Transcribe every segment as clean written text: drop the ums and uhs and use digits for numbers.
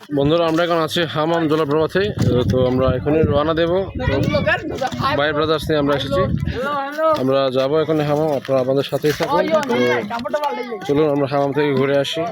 বন্ধুরা আমরা এখন আছি হামাম জলপ্রপাতে। তো আমরা এখনই রওনা দেব। বাই ব্রাদার্স নিয়ে আমরা এসেছি, আমরা যাবো এখন হামাম। আপনারা আমাদের সাথেই থাকুন। তো চলুন আমরা হামাম থেকে ঘুরে আসি।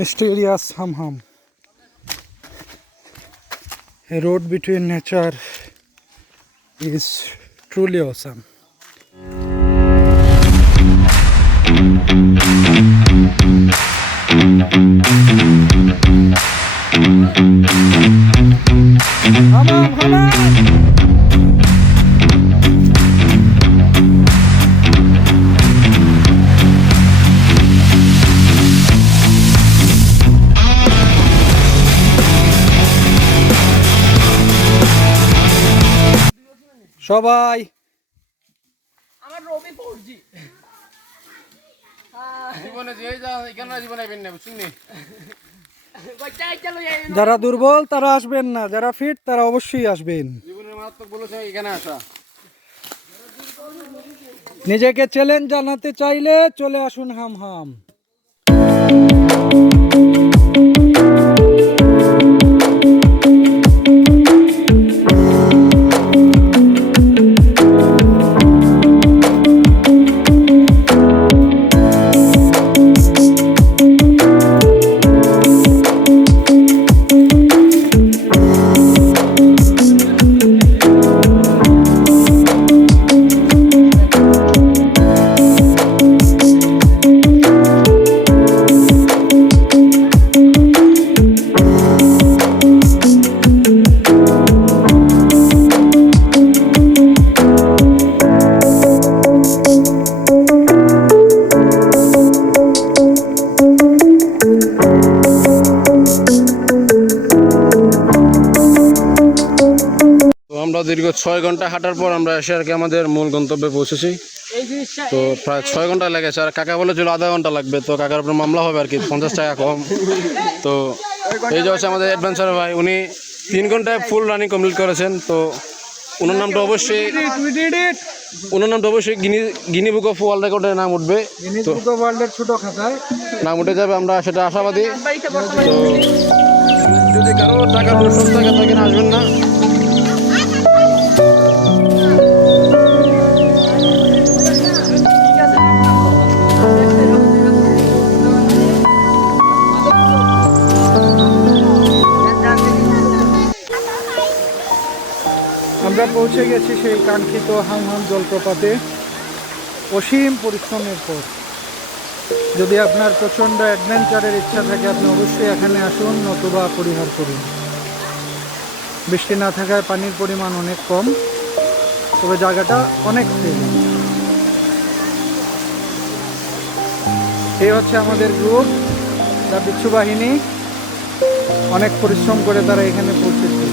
Mysterious Hamham, a road between nature, is truly awesome. Hamam, Hamam! সবাই আমার রবি 4G জীবনে যে যা এখানে জীবনে আইবেন না, বুঝছেন নি? যারা দুর্বল তারা আসবেন না, যারা ফিট তারা অবশ্যই আসবেন। জীবনের মারাত্মক বলেছে এখানে আসা। নিজেকে চ্যালেঞ্জ জানাতে চাইলে চলে আসুন হামহাম। আমরা দীর্ঘ 6 ঘন্টা হাঁটার পর আমরা এসে আর কি আমাদের মূল গন্তব্যে পৌঁছেছি। তো প্রায় 6 ঘন্টা লেগেছে, আর কাকা বলেছিল আধা ঘন্টা লাগবে। তো কাকার উপর মামলা হবে আর কি, 50 টাকা কম। তো এই যে হচ্ছে আমাদের অ্যাডভেঞ্চার ভাই, উনি 3 ঘন্টায় ফুল রানিং কমপ্লিট করেছেন। তো ওনার নামটা অবশ্যই গিনি বুক অফ ওয়ার্ল্ড রেকর্ডের নাম উঠবে। তো ওয়ার্ল্ডের ছোট খাতায় নাম উঠে যাবে, আমরা সেটা আশাবাদী। তো যদি কারো টাকার অনুসরণ থাকে তাকে আসবেন না। পৌঁছে গেছি সেই কাঙ্ক্ষিত হামহাম জলপ্রপাতে অসীম পরিশ্রমের পর। যদি আপনার প্রচণ্ড অ্যাডভেঞ্চারের ইচ্ছা থাকে আপনি অবশ্যই এখানে আসুন, নতুবা পরিহার করুন। বৃষ্টি না থাকায় পানির পরিমাণ অনেক কম, তবে জায়গাটা অনেক ফ্রেন্ডলি। এই হচ্ছে আমাদের গ্রুপ, দা বিচ্ছু বাহিনী। অনেক পরিশ্রম করে তারা এখানে পৌঁছেছে।